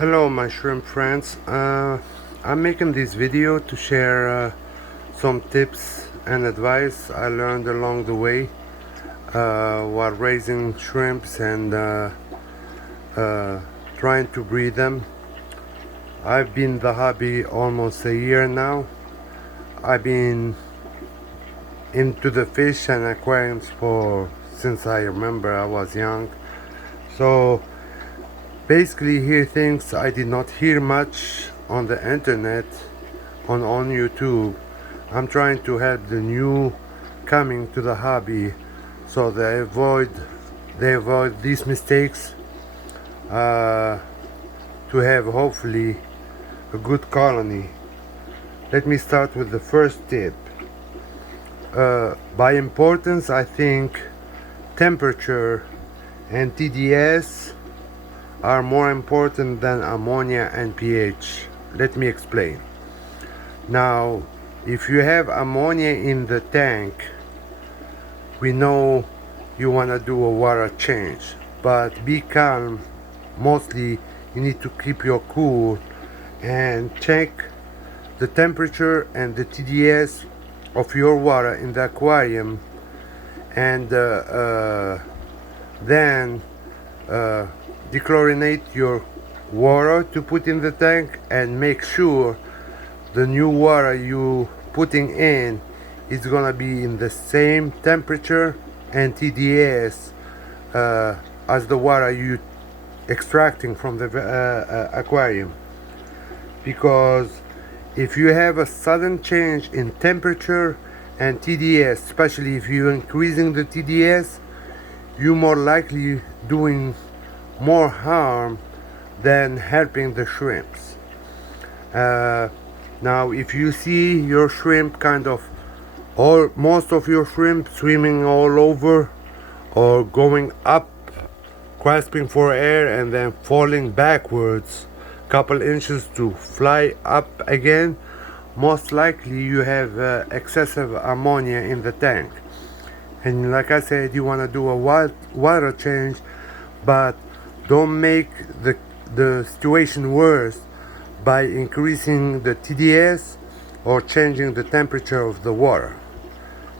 Hello my shrimp friends, I'm making this video to share some tips and advice I learned along the way while raising shrimps and trying to breed them. I've been in the hobby almost a year now. I've been into the fish and aquariums since I remember I was young. So basically hear things I did not hear much on the internet, on YouTube. I'm trying to help the new coming to the hobby so they avoid these mistakes to have hopefully a good colony. Let me start with the first tip. By importance, I think temperature and TDS are more important than ammonia and pH. Let me explain. Now, if you have ammonia in the tank, we know you want to do a water change, but be calm. Mostly you need to keep your cool and check the temperature and the TDS of your water in the aquarium, and then dechlorinate your water to put in the tank, and make sure the new water you putting in is gonna be in the same temperature and TDS as the water you extracting from the aquarium. Because if you have a sudden change in temperature and TDS, especially if you're increasing the TDS, you're more likely doing more harm than helping the shrimps. Now if you see your shrimp most of your shrimp swimming all over or going up, grasping for air and then falling backwards couple inches to fly up again, most likely you have excessive ammonia in the tank. And like I said, you want to do a water change, but don't make the situation worse by increasing the TDS or changing the temperature of the water.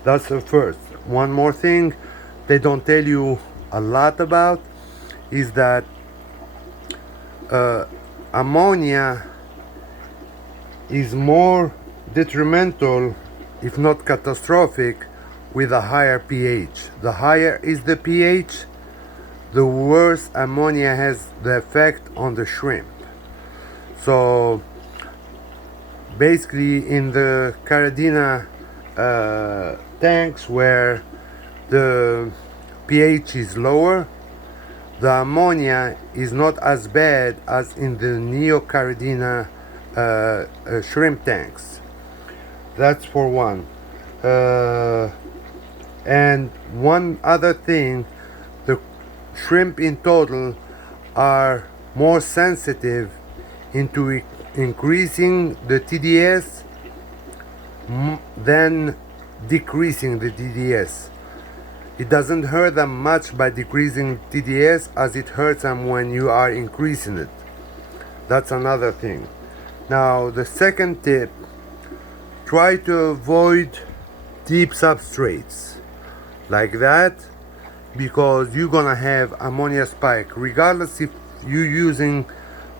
That's the first. One more thing they don't tell you a lot about is that ammonia is more detrimental, if not catastrophic, with a higher pH. The higher is the pH, the worse ammonia has the effect on the shrimp. So basically in the Caradina tanks where the pH is lower, the ammonia is not as bad as in the Neocaridina shrimp tanks. That's for one. And one other thing, the shrimp in total are more sensitive into increasing the TDS than decreasing the TDS. It doesn't hurt them much by decreasing TDS as it hurts them when you are increasing it. That's another thing. Now the second tip, try to avoid deep substrates like that, because you're gonna have ammonia spike regardless if you're using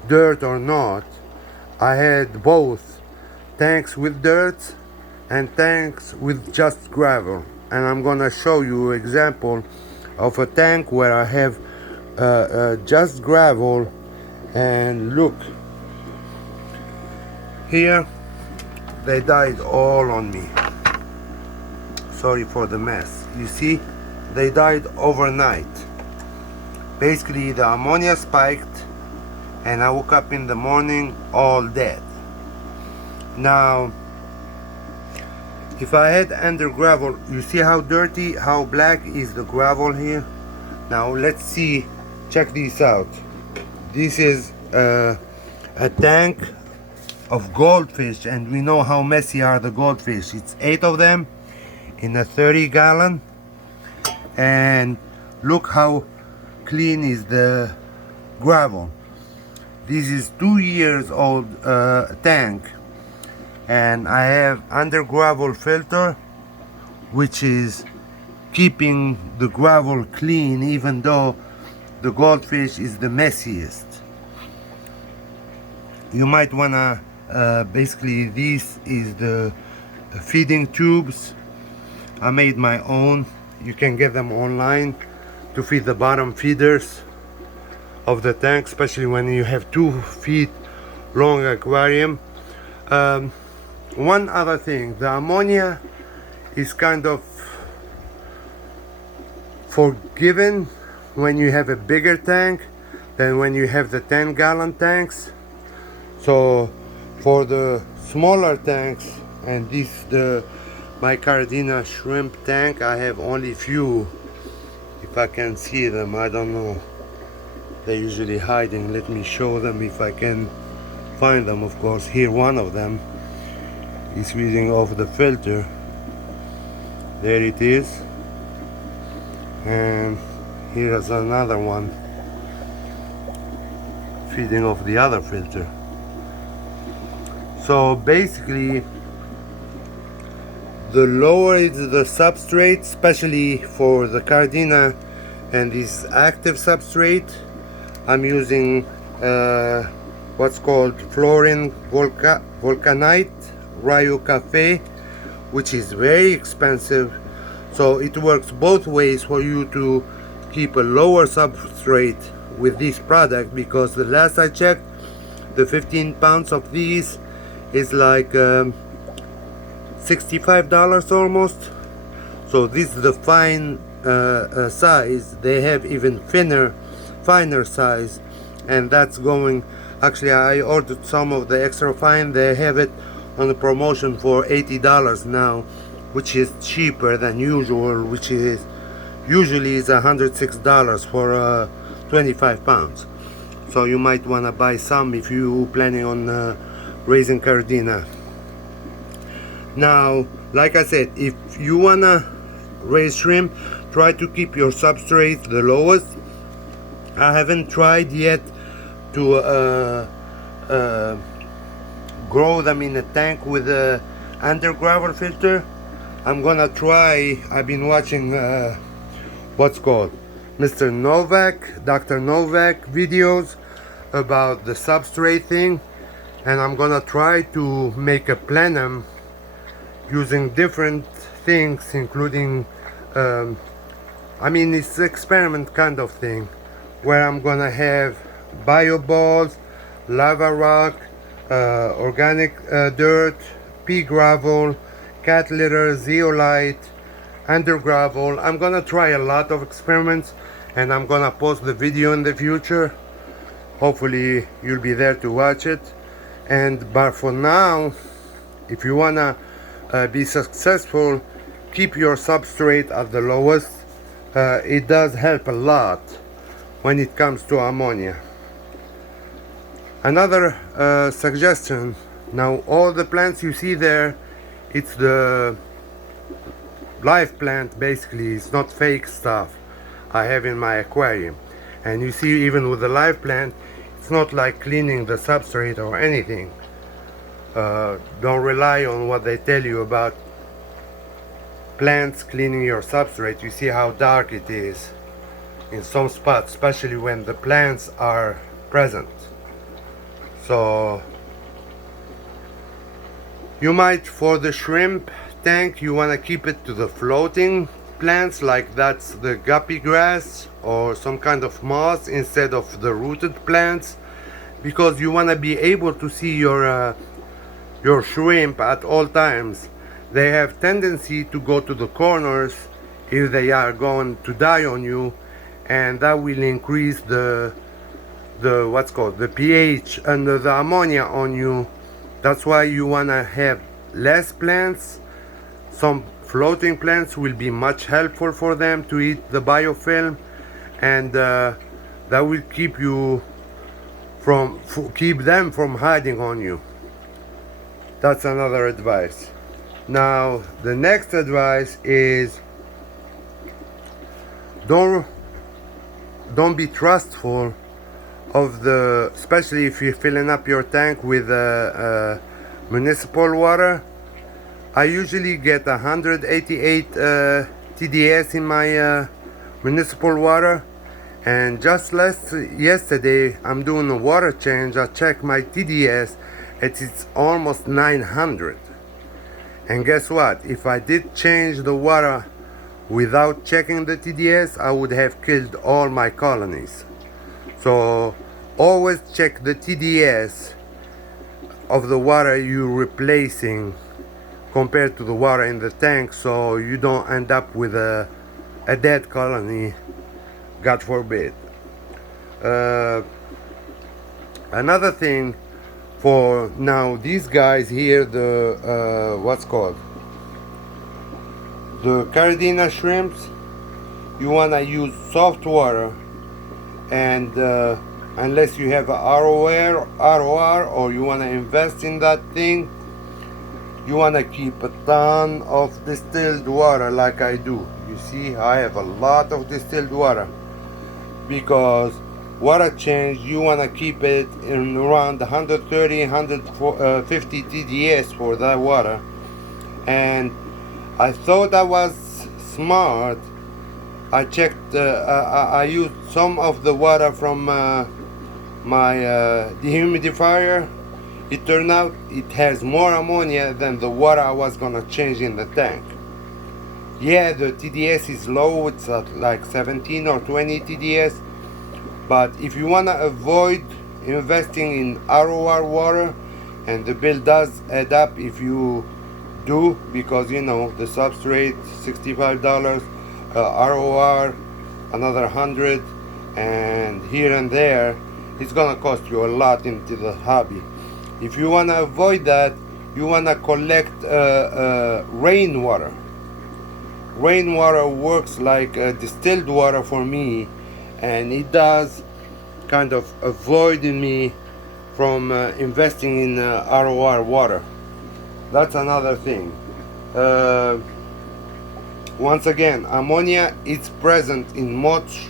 dirt or not. I had both tanks with dirt and tanks with just gravel, and I'm gonna show you an example of a tank where I have just gravel. And look here, they died all on me. Sorry for the mess. You see, they died overnight. Basically the ammonia spiked and I woke up in the morning all dead. Now if I had under gravel, you see how dirty, how black is the gravel here. Now let's see, check this out. This is a tank of goldfish, and we know how messy are the goldfish. It's 8 of them in a 30-gallon, and look how clean is the gravel. This is 2 years old tank, and I have under gravel filter, which is keeping the gravel clean even though the goldfish is the messiest. You might wanna basically, this is the feeding tubes. I made my own. You can get them online to feed the bottom feeders of the tank, especially when you have 2 feet long aquarium. One other thing, the ammonia is kind of forgiven when you have a bigger tank than when you have the 10-gallon tanks. So for the smaller tanks, and this my Caradina shrimp tank, I have only few. If I can see them, I don't know, they're usually hiding. Let me show them if I can find them. Of course, here one of them is feeding off the filter. There it is. And here's another one feeding off the other filter. So basically, the lower is the substrate, especially for the Caradina and this active substrate, I'm using what's called fluorine vulcanite Ryu Cafe, which is very expensive. So it works both ways for you to keep a lower substrate with this product, because the last I checked, the 15 pounds of these is like $65 almost. So this is the fine size. They have even finer size, and that's going, actually I ordered some of the extra fine. They have it on a promotion for $80 now, which is cheaper than usual, which is usually is $106 for 25 pounds. So you might want to buy some if you planning on raising Caradina. Now, like I said, if you wanna raise shrimp, try to keep your substrate the lowest. I haven't tried yet to grow them in a tank with a under gravel filter. I'm gonna try. I've been watching what's called Mr. Novak, Dr. Novak videos about the substrate thing, and I'm gonna try to make a plenum using different things, including I mean, it's an experiment kind of thing, where I'm gonna have bio balls, lava rock, organic dirt, pea gravel, cat litter, zeolite, under gravel. I'm gonna try a lot of experiments, and I'm gonna post the video in the future. Hopefully you'll be there to watch it. But for now, if you wanna be successful, keep your substrate at the lowest. It does help a lot when it comes to ammonia. Another suggestion, now all the plants you see there, it's the live plant. Basically, it's not fake stuff I have in my aquarium. And you see, even with the live plant, it's not like cleaning the substrate or anything. Don't rely on what they tell you about plants cleaning your substrate. You see how dark it is in some spots, especially when the plants are present. So you might, for the shrimp tank, you want to keep it to the floating plants, like that's the guppy grass or some kind of moss instead of the rooted plants, because you want to be able to see your shrimp at all times. They have tendency to go to the corners if they are going to die on you, and that will increase the what's called the pH and the ammonia on you. That's why you want to have less plants. Some floating plants will be much helpful for them to eat the biofilm, and that will keep them from hiding on you. That's another advice. Now the next advice is don't be trustful of the, especially if you're filling up your tank with municipal water. I usually get 188 TDS in my municipal water, and just yesterday I'm doing a water change. I checked my TDS, it's almost 900. And guess what? If I did change the water without checking the TDS, I would have killed all my colonies. So always check the TDS of the water you're replacing compared to the water in the tank, so you don't end up with a dead colony, God forbid. Another thing for now, these guys here, the what's called the Caradina shrimps, you want to use soft water, and unless you have a ROR or you want to invest in that thing, you want to keep a ton of distilled water like I do. You see, I have a lot of distilled water, because water change, you want to keep it in around 130 150 TDS for that water. And I thought that was smart. I checked, I used some of the water from my dehumidifier. It turned out it has more ammonia than the water I was gonna change in the tank. Yeah, the TDS is low, it's at like 17 or 20 TDS, but if you wanna avoid investing in ROR water, and the bill does add up if you do, because you know the substrate $65, ROR another 100, and here and there, it's gonna cost you a lot into the hobby. If you want to avoid that, you want to collect rainwater. Rainwater works like distilled water for me, and it does kind of avoiding me from investing in ROR water. That's another thing. Once again, ammonia is present in most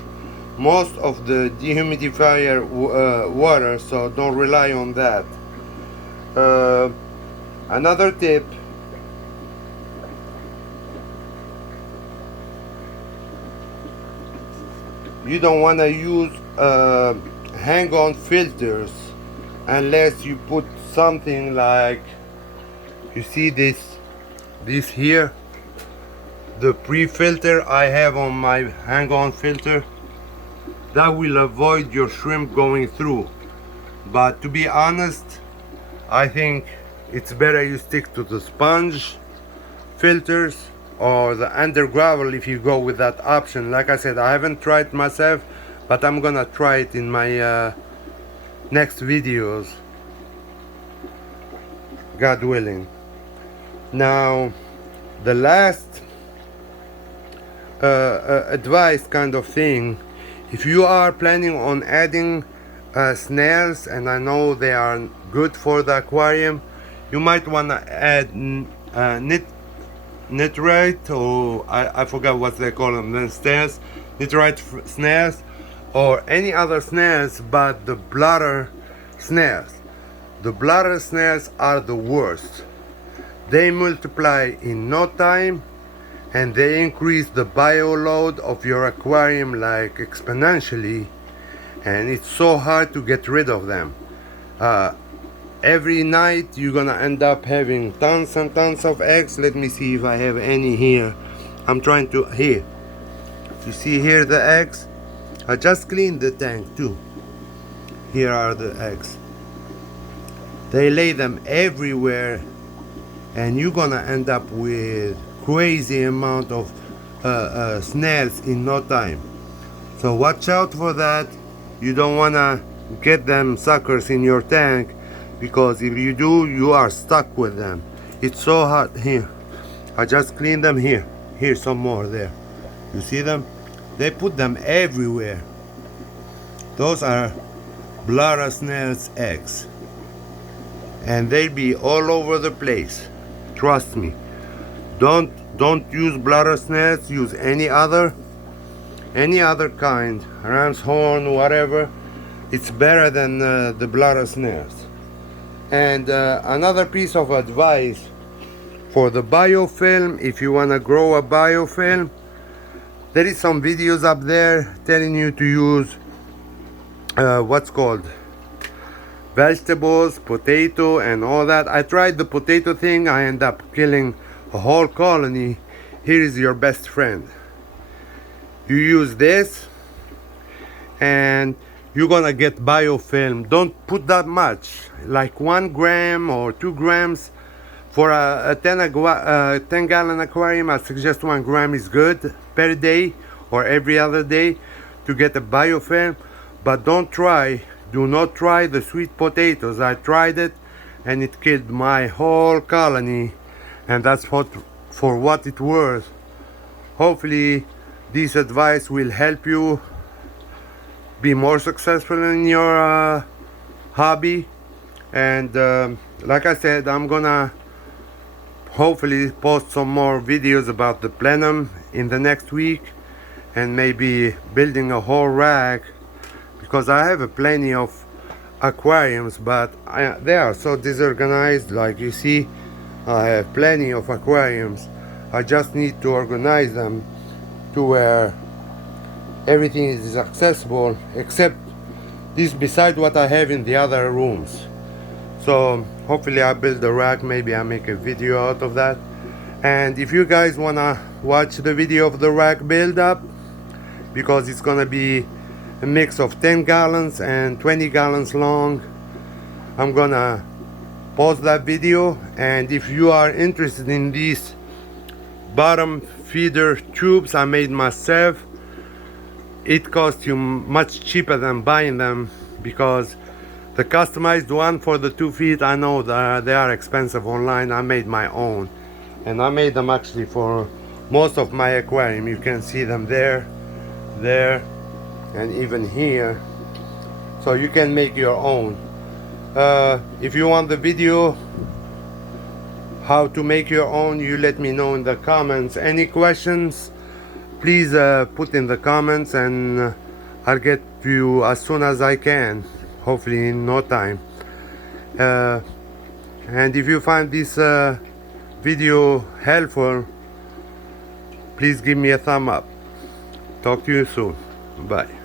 of the dehumidifier water, so don't rely on that. Another tip, you don't want to use hang-on filters unless you put something like, you see this here, the pre-filter I have on my hang-on filter, that will avoid your shrimp going through. But to be honest, I think it's better you stick to the sponge filters or the under gravel if you go with that option. Like I said, I haven't tried myself, but I'm gonna try it in my next videos, God willing. Now, the last advice kind of thing, if you are planning on adding snails, and I know they are good for the aquarium, you might want to add nitrite, or I forgot what they call them, the snails, nitrite snails, or any other snails but the bladder snails. The bladder snails are the worst. They multiply in no time, and they increase the bio load of your aquarium like exponentially, and it's so hard to get rid of them. Every night you're gonna end up having tons and tons of eggs. Let me see if I have any here. I'm trying to, here, you see here the eggs. I just cleaned the tank too. Here are the eggs. They lay them everywhere, and you're gonna end up with crazy amount of snails in no time. So watch out for that. You don't wanna get them suckers in your tank, because if you do, you are stuck with them. It's so hot here. I just cleaned them here. Here's some more there. You see them? They put them everywhere. Those are bladder snails eggs, and they'll be all over the place. Trust me. Don't use bladder snails. Use any other kind, ram's horn, whatever. It's better than the bladder snares. And another piece of advice for the biofilm, if you want to grow a biofilm, there is some videos up there telling you to use what's called vegetables, potato and all that. I tried the potato thing, I end up killing a whole colony. Here is your best friend. You use this and you're gonna get biofilm. Don't put that much, like 1 gram or 2 grams. For a 10 gallon aquarium, I suggest 1 gram is good per day or every other day to get a biofilm. But do not try the sweet potatoes. I tried it and it killed my whole colony, and that's for what it was. Hopefully this advice will help you be more successful in your hobby. And like I said, I'm gonna hopefully post some more videos about the plenum in the next week, and maybe building a whole rack, because I have plenty of aquariums, but they are so disorganized. Like you see, I have plenty of aquariums. I just need to organize them to where everything is accessible, except this beside what I have in the other rooms. So hopefully I build a rack, maybe I make a video out of that. And if you guys wanna watch the video of the rack build up, because it's gonna be a mix of 10 gallons and 20 gallons long, I'm gonna post that video. And if you are interested in these bottom feeder tubes I made myself, it costs you much cheaper than buying them, because the customized one for the 2 feet, I know that they are expensive online. I made my own, and I made them actually for most of my aquarium. You can see them there, and even here. So you can make your own. If you want the video how to make your own, you let me know in the comments. Any questions, please put in the comments, and I'll get to you as soon as I can, hopefully in no time. And if you find this video helpful, please give me a thumb up. Talk to you soon. Bye.